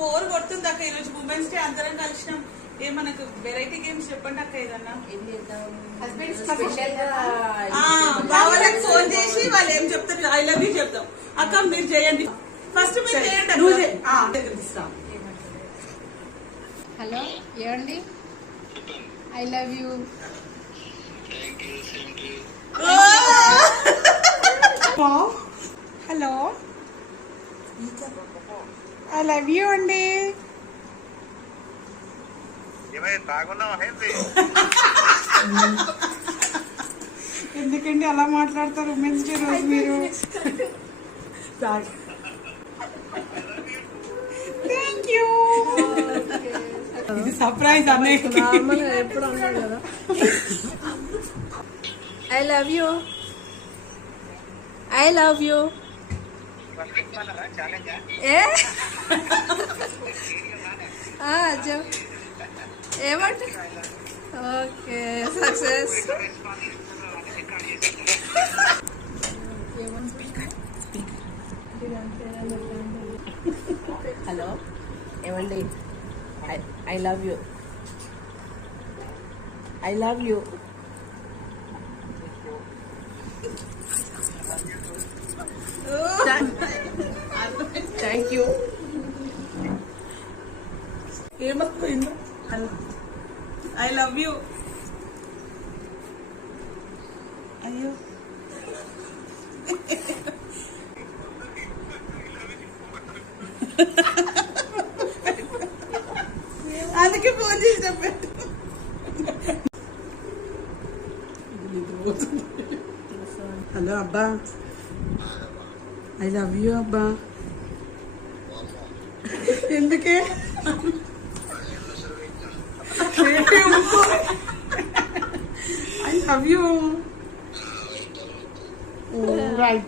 Bore కొడుతుంది అక్క. ఈరోజు ఉమెన్స్ డే అందరం కలిసినాం. మనకు వెరైటీ గేమ్స్ చెప్పండి అక్క. ఏదన్నా బావలకు ఫోన్ చేసి వాళ్ళు ఏం చెప్తారు, ఐ లవ్ యూ చెప్తాం. అక్క మీరు చేయండి ఫస్ట్. మీరు చేయండి. హలో ఏమండి, I love you. Hello I love you అండి. ఎందుకండి అలా మాట్లాడతారు ఉమెన్స్ డే రోజు మీరు? Thank you. ఇది సర్ప్రైజ్ అన్నయ్య. ఎప్పుడు అన్నా కదా I love you, I love you. ఏమంట? Okay success. హలో ఏమండి, I love you, I love you. Thank you. ఏమైపోయిందో? I love you. అయ్యో అందుకే ఫోన్ చేసి చెప్పాడు. హలో అబ్బా, ఐ లవ్ యూ అబ్బా. ఎందుకే? I love you. Right.